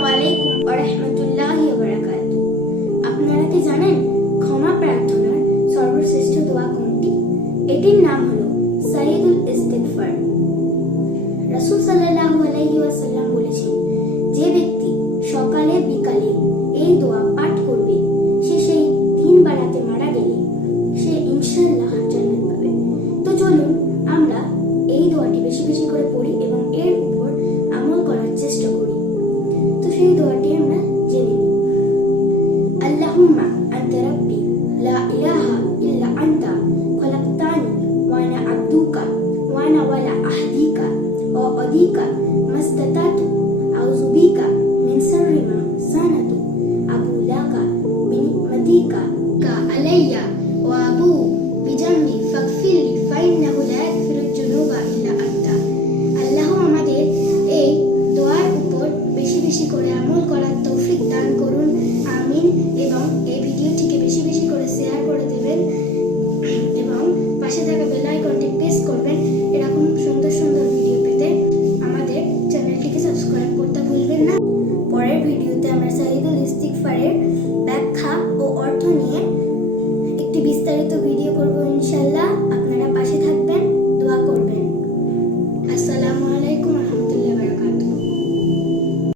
আসসালামু আলাইকুম ওয়া রাহমাতুল্লাহি ওয়া বারাকাতুহু। আপনারা কি জানেন ক্ষমা প্রার্থনার সর্বশ্রেষ্ঠ দোয়া কোনটি? এটির নাম হলো সাইয়্যিদুল ইস্তিগফার। রাসূল সাল্লাল্লাহু আলাইহি ওয়াসাল্লাম বলেছেন, যে ব্যক্তি সকালে বিকালে এই দোয়া পাঠ করবে, সে সেই 3 বার রাতে মারা গেলে সে ইনশাআল্লাহ জান্নাত পাবে। তো চলুন আমরা এই দোয়াটি বেশি বেশি করে পড়ি এবং এর উপর আমল করার চেষ্টা করি। তো সেই দোয়াটি আমরা জেনে নিই। আল্লাহুম্মা আনতা রাব্বি লা ইলাহা ইল্লা আনতা খলাকতানি ওয়া আনা আবদুকা ওয়া আনা ওয়ালা আহদিকা ওয়া আদিকা মাস্তাতাতু আউযু বিকা মিন শাররি মা সানাতু আবু লাকা বিনি'মাতিকা আলাইয়া ওয়া আবু বিজামবি ফাগফিরলি ফাইন্নাহু লা ইয়াগফিরুয যুনুবা ইল্লা আনতা। আল্লাহ আমাদের এই দোয়ার উপর বেশি বেশি করে আমল করার তৌফিক দান করুন, আমিন। এবং এই ভিডিওটিকে বেশি বেশি করে শেয়ার করে দেবেন এবং পাশে থাকা বেল আইকনটি প্রেস করবেন। এরকম সুন্দর সুন্দর ভিডিও পেতে আমাদের চ্যানেলটিকে সাবস্ক্রাইব করতে ভুলবেন না। পরের ভিডিওতে আমরা সাইয়্যিদুল ইস্তিগফারের